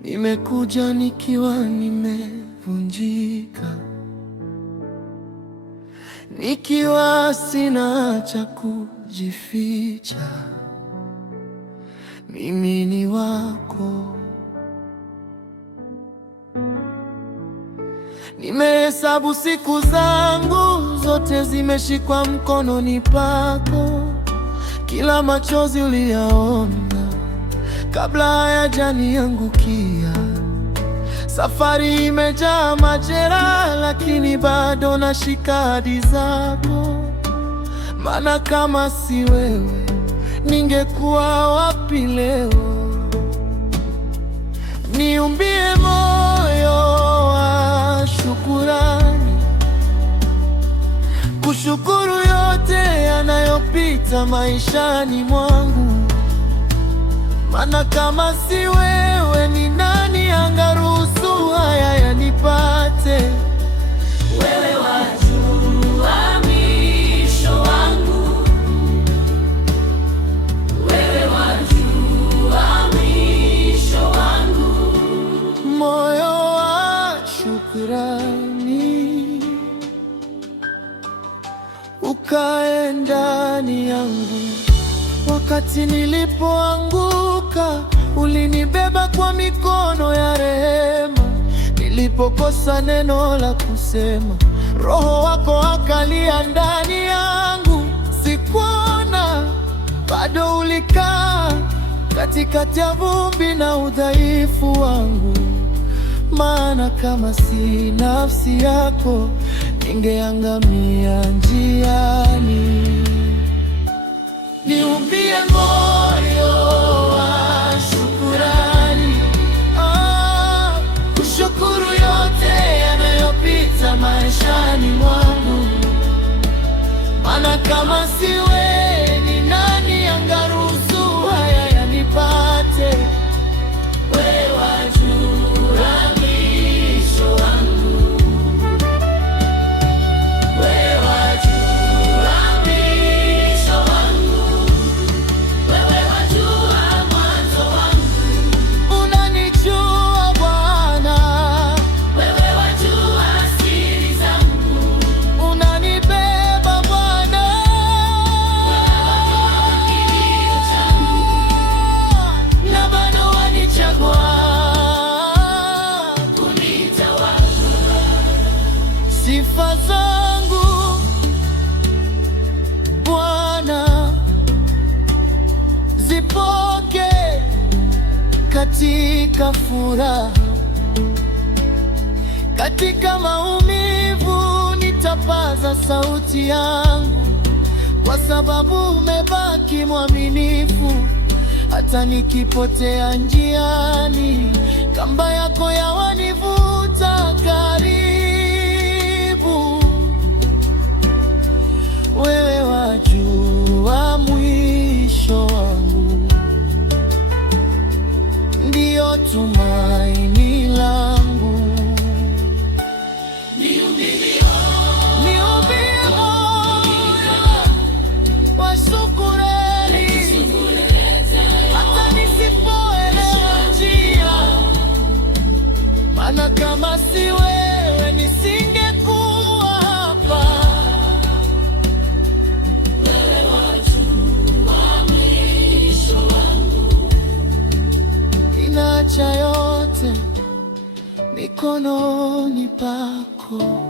nimekuja nikiwa nimevunjika, nikiwa sina cha kujificha. Mimi ni wako, nimehesabu siku zangu zote, zimeshikwa mkononi pako. Kila machozi uliyaona kabla hayajaniangukia. Safari imejaa majeraha, lakini bado nashika ahadi zako. Maana kama si wewe, ningekuwa wapi leo? Niumbie moyo wa shukurani, kushukuru yote yanayopita maishani mwangu. Maana kama si wewe, ni nani angaruhusu haya yanipate? Wewe wajua mwisho wangu, wewe wajua mwisho wangu. Moyo wa shukrani ukae ndani yangu. Wakati nilipoanguka, ulinibeba kwa mikono ya rehema. Nilipokosa neno la kusema, Roho wako akalia ndani yangu. Sikuona, bado ulikaa katikati ya vumbi na udhaifu wangu. Maana kama si nafsi yako, ningeangamia njiani. Niumbie moyo wa shukurani, kushukuru yote yanayopita maishani mwangu. Maana kama si wewe, ni nani angaruhusu haya yanipate? Wewe wajua mwisho wangu, wewe wajua mwisho wangu, wewe wajua mwanzo wangu. Unanijua Bwana, Wewe wajua siri zangu, unanibeba Bwana, wewe wajua kilio changu, na bado wanichagua. kuniita wako. Sifa zangu Bwana, zipoke katika furaha. Katika maumivu nitapaza sauti yangu, kwa sababu umebaki mwaminifu. Hata nikipotea njiani, kamba yako yawanivuta karibu. Wewe wajua mwisho wangu, ndiyo tumaini langu. Niumbie moyo wa shukrani, hata nisipoelewa njia. Maana kama si wewe, nisingekuwa hapa. Wewe wajua mwisho wangu, Ninaacha yote mikononi pako.